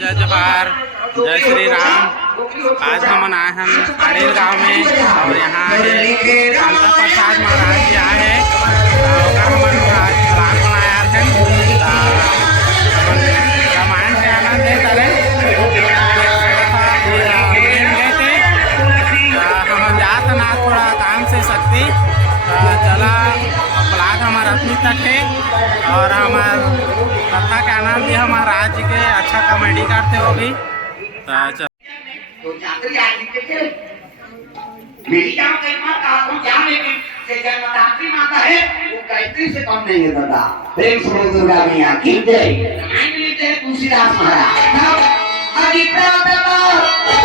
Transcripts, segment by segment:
जय जोहार, जय श्री राम। आज हम आए हैं आड़ेल गांव में और यहाँ शांता प्रसाद महाराज जी आए हैं। प्लान बनाया थे रामायण के आनंद ले हम जात ना थोड़ा काम से शक्ति चला ब्लाक हमारा अपनी तक है और हमारा कथा के आनंद भी हमारा राज्य के अच्छा कॉमेडी करते हो भी जन्मदात्री माता है वो गायत्री से कम नहीं है दादा। प्रेम से दुर्गा मैया की जय। तुलसीदास महाराज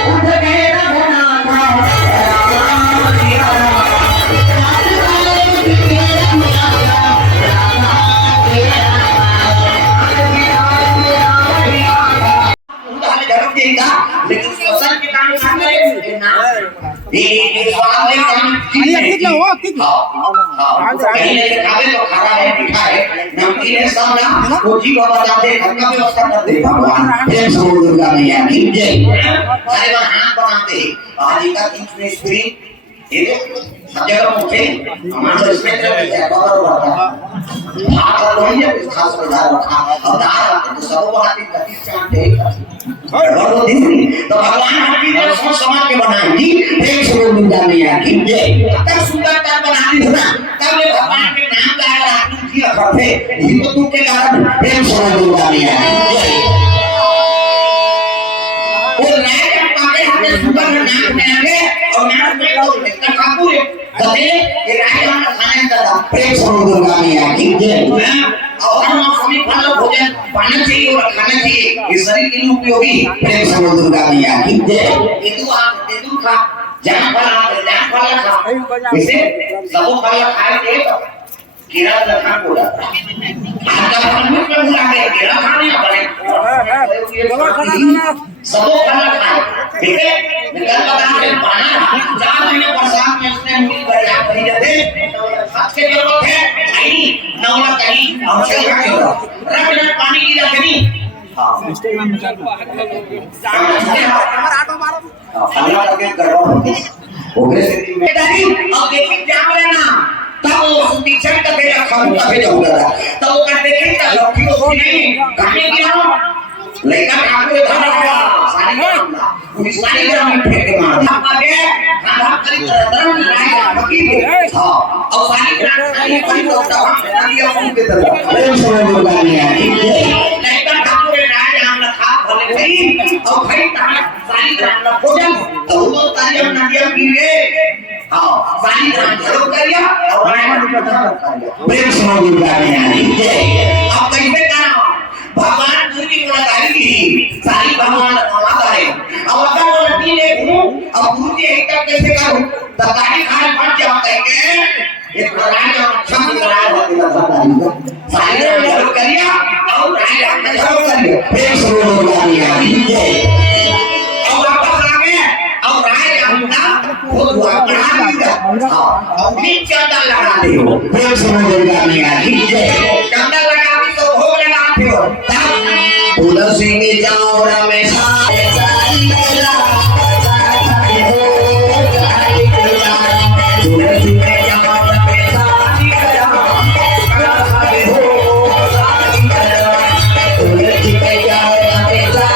उठ गए रघुनाथ लेकिन सोशल के काम तो भगवान सोच समझ के बनाएंगी। प्रेम से दुर्गा मैया की जय। तब सुंदरता बना दी ना तब ये भगवान के नाम लाकर आदमी की करते हिंदू के कारण प्रेम से दुर्गा मैया की जय। वो नए पाके हमने सुंदर नाम में आगे और नाम में लोग ठाकुर कहते ये राजन खाने का प्रेम से दुर्गा मैया की जय। और हम सभी फल भोजन पाना चाहिए और खाना चाहिए ये शरीर के लिए उपयोगी। प्रेम से दुर्गा मैया की जय। तेतु खा जहाँ फल खा इसे सबो फल खाए थे कीड़ा लखा को जाता आज का फल में कर लागे कीड़ा खाने पड़े सबो फल खाए ठीक है निकल बता के पाना 4 महीने बरसात में उसने मिल बढ़िया करी जाते सबसे जरूरत है नहीं नौला कहीं हमसे खा के रख पानी की रखनी इंस्टाग्राम में चालू हमारा ऑटो मारो अल्लाह करके करवा ओकरे से दादी अब देखिए क्या लेना तब टीचर का बेटा खाऊंगा भेजा होगा तब वो कर देखे तो लौकी को नहीं खाने की ना लेकिन आपको धरा सारी मामला पूरी सारी ग्राम फेंक के मार आगे खाना खरीद तरह लाया बाकी हां और सारी ग्राम सारी बड़ी लोटा हम दिया उनके तरफ प्रेम से दुर्गा मैया की जय। लेकिन ठाकुर राज हम खा भले भाई और भाई सारी ग्राम का भोजन तो वो तारिया नदिया पी गए हां सारी ग्राम जरूर करिया और प्रेम से दुर्गा मैया की जय। अब कैसे करा भगवान दुर्गी को लगाई सारी भगवान माता है और अगर वो नदी ले घूमूं अब दूसरी एक तक कैसे करूं तरकारी खाने पड़ जाओ कहेंगे एक राज और छम राज होगा सारी जरूर करिया और राज जरूर करियो प्रेम से दुर्गा मैया की जय। और वापस आ गए और राज अपना वो दुआ बढ़ा दिया और भी चंदा लगा दियो प्रेम से दुर्गा मैया की जय। चंदा लगा दी तो भोग लगा दियो तुलसी के जाओ रमेशा तुलसी के जाओ रमेशा तुलसी के जाओ रमेशा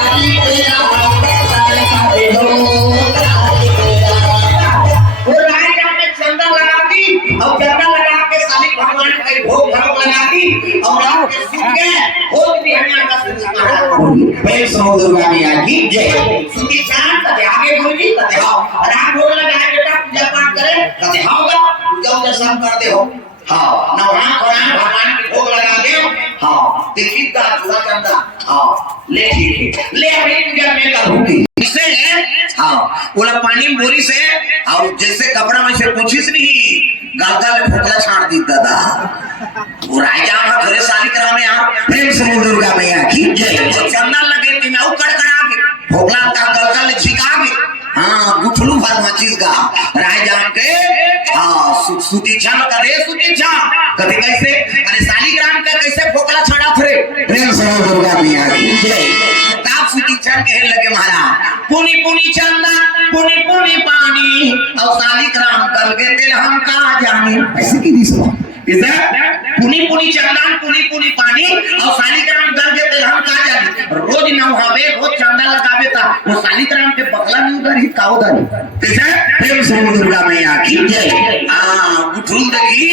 वो राज ने चंदा लगा दी और चंदा लगा के साली भगवान के भोग लगा दी और रात के सूख गए भोग भी हमें प्रेम से दुर्गा मैया की जय। सुखी चांद कते आगे गुरुजी कते आओ रात भोग लगाए बेटा पूजा पाठ करे कते आओगा पूजा दर्शन करते हो हां नवरा खड़ा भगवान के भोग लगा दे हां देखी का चूड़ा चंदा हां ले ठीक है ले अभी पूजा में करूंगी इससे हां बोला पानी बोरी से और जैसे कपड़ा में से पूछिस नहीं गागा में फोकला छाड़ दी दादा वो राजा का घरे शादी कराने आ प्रेम से दुर्गा मैया की जय। चंदन लगे कि मैं उकड़ करा के भोगला का गलगा ले छिका के हां गुठलू भर मचीस का राजा के हां सुती छन करे सुती छन कभी कैसे अरे शालिग्राम का कैसे फोकला छड़ा थे प्रेम से दुर्गा मैया की जय। ताप सुती सुदीक्षण कहे लगे महाराज पुनी पुनी चंदन पुनी पुनी पानी और सालिक राम कल के तेल हम कहा जानी ऐसे की दिशा इधर पुनी पुनी चंदन पुनी पुनी पानी और सालिक राम कल के तेल हम कहा जानी रोज नहावे रोज चंदन लगावे ता वो सालिक राम के बकला नहीं उधर ही का उधर इधर प्रेम से दुर्गा मैया की जय उठून देखी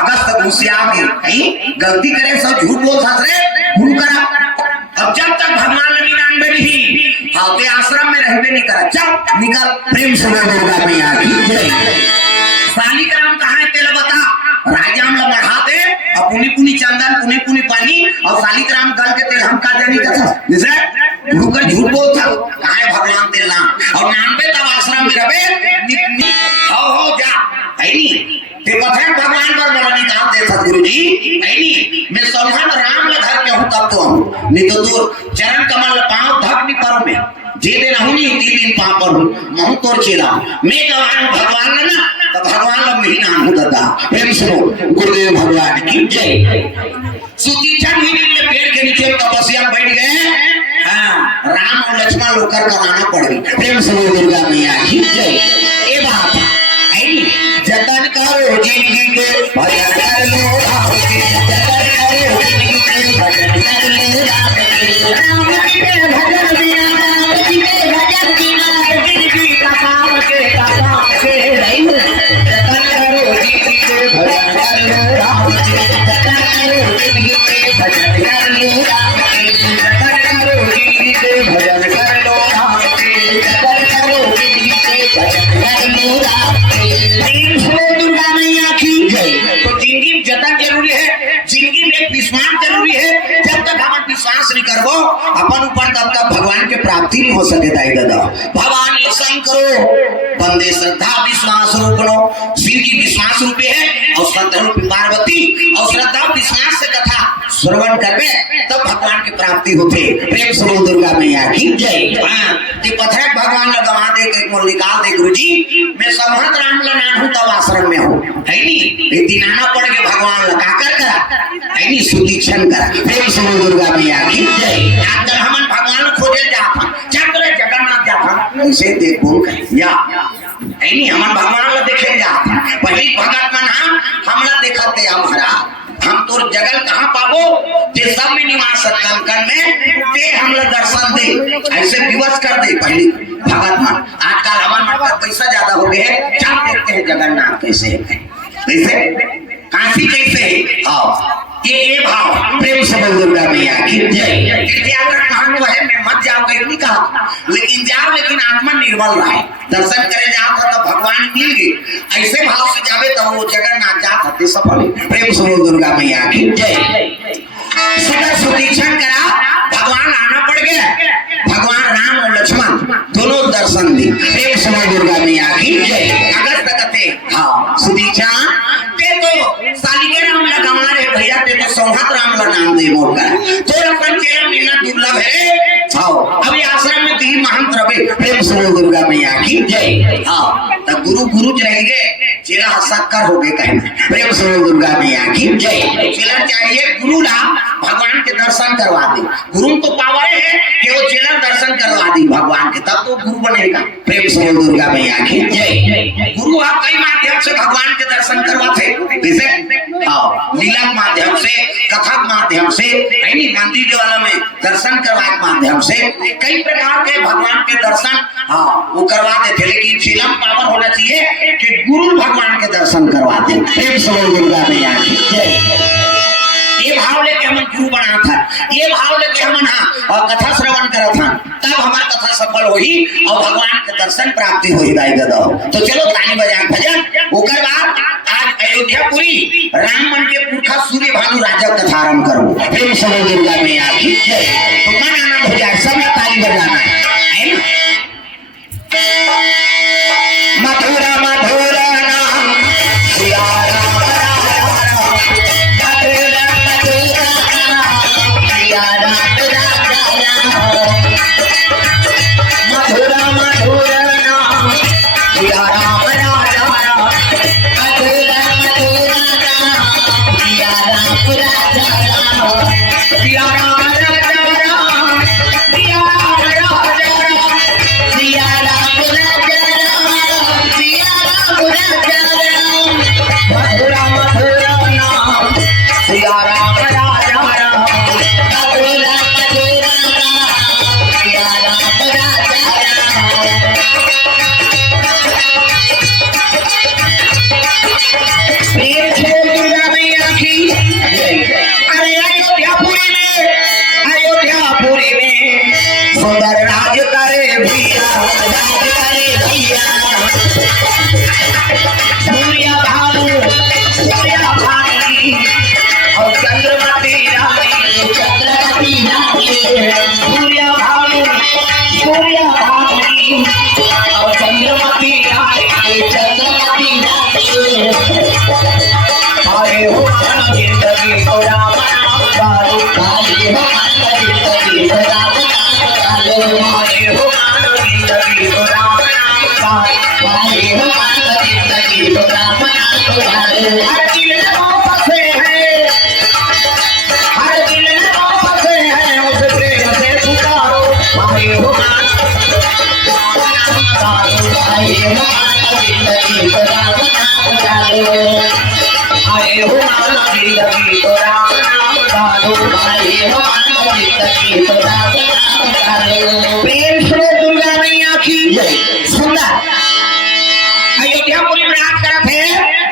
अगस्त घुसिया गई गलती करे सब झूठ बोल ससरे गुरु करा अब जब तक भगवान ने 99 नहीं हाँ ते आश्रम में रहबे नहीं करा चल निकल प्रेम से दुर्गा मैया की जय सालिक राम कहाँ है तेल बता राजा हम लोग बढ़ाते और पुनी पुनी चंदन पुनी पुनी पानी और सालिक राम गल के तेल हम का जानी कथा जैसे गुरु का झूठ बोलता कहाँ है भगवान तेल नाम और 99 तब आश्रम में रहे हो जा है नहीं ते कथन भगवान पर बोलनी काम दे सतगुरु जी नहीं मैं सौभाग्य राम ले घर के हूं तब तो हूं नहीं तो तू चरण कमल पांव धक नहीं पर में जे दिन हूं नहीं 3 दिन पांव पर हूं महू तोर चेला मैं गवान भगवान ने ना तो भगवान लो महीना हूं दादा प्रेम सुनो गुरुदेव भगवान की जय सुदीक्षण ही ने पेड़ के नीचे तपस्या बैठ गए हां राम और लक्ष्मण लोकर कराना पड़ गई प्रेम सुनो दुर्गा मैया की जय ए बात जतन करो जिंदगी के भजन कर लो राम के जतन करो जिंदगी के भजन कर लो राम के भजन बिना राम के भजन बिना जिंदगी का काम के नहीं जतन करो जिंदगी के भजन कर लो राम के जतन करो जिंदगी के भजन कर लो राम के जतन करो जिंदगी के भजन कर लो राम के जतन करो जिंदगी के भजन कर लो राम दुर्गा मैया की जय तो जिंदगी में जतन जरूरी है जिंदगी में विश्वास जरूरी है जब तक हम विश्वास नहीं करबो अपन ऊपर तब तक भगवान के प्राप्ति नहीं हो सके दाई दादा भगवान ये संग करो बंदे श्रद्धा विश्वास रूप लो शिव जी विश्वास रूपी है और श्रद्धा रूपी पार्वती और श्रद्धा विश्वास से कथा श्रवण करबे तब भगवान की प्राप्ति होते प्रेम से दुर्गा मैया की जय हां ये पथरे भगवान लगवा दे के मोल निकाल दे गुरुजी मैं समहत राम ला ना हूं तब आश्रम में हूं है नी ये दिनाना पड़ के भगवान लगा कर करा है नी सुदीक्षण करा प्रेम से दुर्गा मैया की जय आजकल हमन भगवान खोजे जाता चक्र जगन्नाथ जाता ऐसे देखो या है नी हमन भगवान ला देखे जाता पहली भगत मन हमला देखते हमारा हम तोर जगल कहाँ पाबो ते सब में निवास कन में ते हमला दर्शन दे ऐसे दिवस कर दे पहली भगत मन आजकल हमारे पास पैसा ज्यादा हो गए हैं क्या देखते हैं जगन्नाथ कैसे है कैसे काशी कैसे है हाँ ये भाव प्रेम से दुर्गा मैया की जय तीर्थयात्रा कहानी है मैं मत जाओ कहीं नहीं कहा लेकिन जाओ लेकिन आत्मा निर्मल रहे दर्शन करे जाओ तो भगवान मिल गए ऐसे भाव से जावे तो वो जगन्नाथ जात होते सफल प्रेम से दुर्गा मैया की जय सदा सुदीक्षण करा भगवान आना पड़ गया भगवान राम और लक्ष्मण दोनों दर्शन दी प्रेम से दुर्गा मैया की जय अगस्त कथे हाँ सुदीक्षण ते तो सालिके राम लगावा रे भैया ते तो सौभाग्य राम ला नाम दे मोर का तो अपन चेहरा मिलना दुर्लभ है आओ अभी आश्रम में दी महंत रवे प्रेम से दुर्गा मैया की जय हां तो गुरु गुरु जाएंगे चेला शक्कर हो गए कहना प्रेम से दुर्गा मैया की जय चेला चाहिए गुरु ला भगवान के दर्शन करवा दे गुरु को पावर है कि वो चेला दर्शन करवा दी भगवान के तब तो गुरु बनेगा प्रेम से दुर्गा मैया की जय गुरु आप कई माध्यम से भगवान के दर्शन करवाते जैसे लीला माध्यम से कथा माध्यम से नहीं मंदिर वाला में दर्शन करवा माध्यम से कई प्रकार के भगवान के दर्शन हाँ वो करवा देते लेकिन फिल्म पावर होना चाहिए कि गुरु भगवान के दर्शन करवा दे प्रेम से दुर्गा मैया की जय ये भाव लेके हम गुरु बना था ये भाव लेके हम और कथा श्रवण करा था तब हमारा कथा सफल हुई और भगवान के दर्शन प्राप्ति हुई दाई दादा तो चलो ताली बजा भजन ओकर बाद आज अयोध्यापुरी राम मन के पुरखा सूर्य भानु राजा कथा आरंभ करो प्रेम से दुर्गा मैया की जय तो मन आनंद हो जाए सब ताली बजाना है ना मधुरा मधुरा नाम सिया राम मधुरा मधुरा नाम सिया राम राजा मधुरा मधुरा नाम सिया राम राजा सिया राम राजा आए हो मन जिंदगी को राम नाम डालो, आए हो मन जिंदगी को राम नाम डालो, आए हो मन जिंदगी को राम नाम डालो, आए हो मन जिंदगी को राम नाम डालो। हर दिल में बसे हैं, हर दिल में बसे हैं, उस प्रेम से पुकारो, आए हो मन डालो, आए हो मन जिंदगी को राम नाम डालो, आए हो मन जिंदगी को राम नाम डालो, आए हो मन जिंदगी को राम नाम डालो। प्रेम से दुर्गा मैया की जय। सुंदर अयोध्यापुरी में राज करत है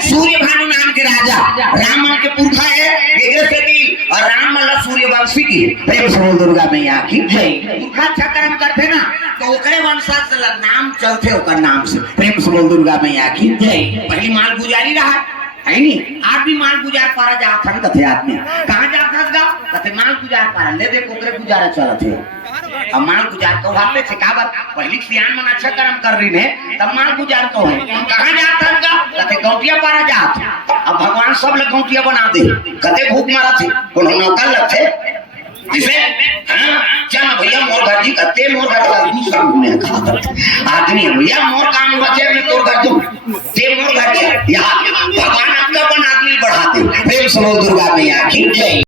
सूर्य भानु नाम के राजा, रामन के पुरखा है एक से भी, और राम मतलब सूर्यवंशी की। प्रेम से दुर्गा मैया की जय। पुरखा अच्छा कर्म करते ना तो ओकरे वंशज से नाम चलते ओकर नाम से। प्रेम से दुर्गा मैया की जय। पहली माल गुजारी रहा है नी, आज भी माल गुजार पारा जात हन कथे आदमी कहां जात हस गा कथे माल गुजार पारा ले दे कोकरे गुजारा चलत है। अब माल गुजार को हाथे से काबर पहली सियान मन अच्छा कर्म कर रही है तब माल गुजार तो है कहां जात हस गा कथे गौटिया पारा जात। अब भगवान सब लोग गौटिया बना दे कथे भूख मारा थे कोनो नौकर लगथे जिसे हां चल भैया मोर घर जी कते मोर घर का दूसरा में खाता आदमी भैया मोर काम बचे में तोर घर दूं ते मोर घर या भगवान आपका बन आदमी बढ़ाते। प्रेम से दुर्गा मैया की जय।